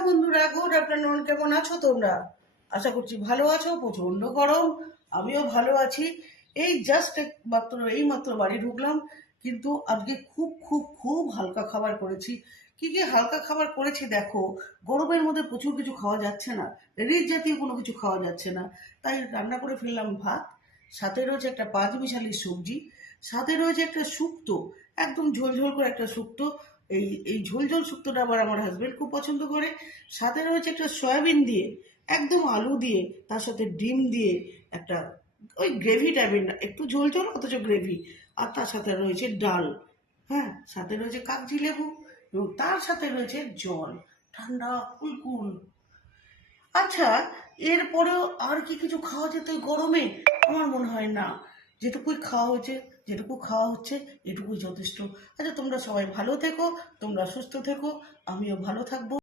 Hello বন্ধুরা, good afternoon. কেমন আছো তোমরা? আশা করছি ভালো আছো। প্রচন্ড গরম, আমিও ভালো আছি। এই জাস্ট মাত্র বাড়ি ঢুকলাম, কিন্তু আজকে খুব খুব খুব হালকা খাবার করেছি। কি কি হালকা খাবার করেছি দেখো। গরমের মধ্যে প্রচুর কিছু খাওয়া যাচ্ছে না, রিচ জাতীয় কোনো কিছু খাওয়া যাচ্ছে না, তাই রান্না করে ফেললাম ভাত। সাথে রয়েছে একটা পাঁচমিশালি সবজি, সাথে রয়েছে একটা শুক্তো, একদম ঝোল ঝোল করে একটা শুক্তো। এই এই ঝোল ঝোল শুক্তোটা আবার আমার হাজবেন্ড খুব পছন্দ করে। সাথে রয়েছে একটা সয়াবিন দিয়ে, একদম আলু দিয়ে, তার সাথে ডিম দিয়ে একটা ওই গ্রেভি টাইপের, না একটু ঝোল ঝোল অথচ গ্রেভি। আর তার সাথে রয়েছে ডাল, হ্যাঁ, সাথে রয়েছে কাগজি লেবু, এবং তার সাথে রয়েছে জল, ঠান্ডা কুলকুল। আচ্ছা, এরপরেও আর কি কিছু খাওয়া যেত এই গরমে? আমার মনে হয় না। যেটুকুই খাওয়া হয়েছে, যেটুকু খাওয়া হচ্ছে, এটুকুই যথেষ্ট। আচ্ছা, তোমরা সবাই ভালো থেকো, তোমরা সুস্থ থেকো, আমিও ভালো থাকবো।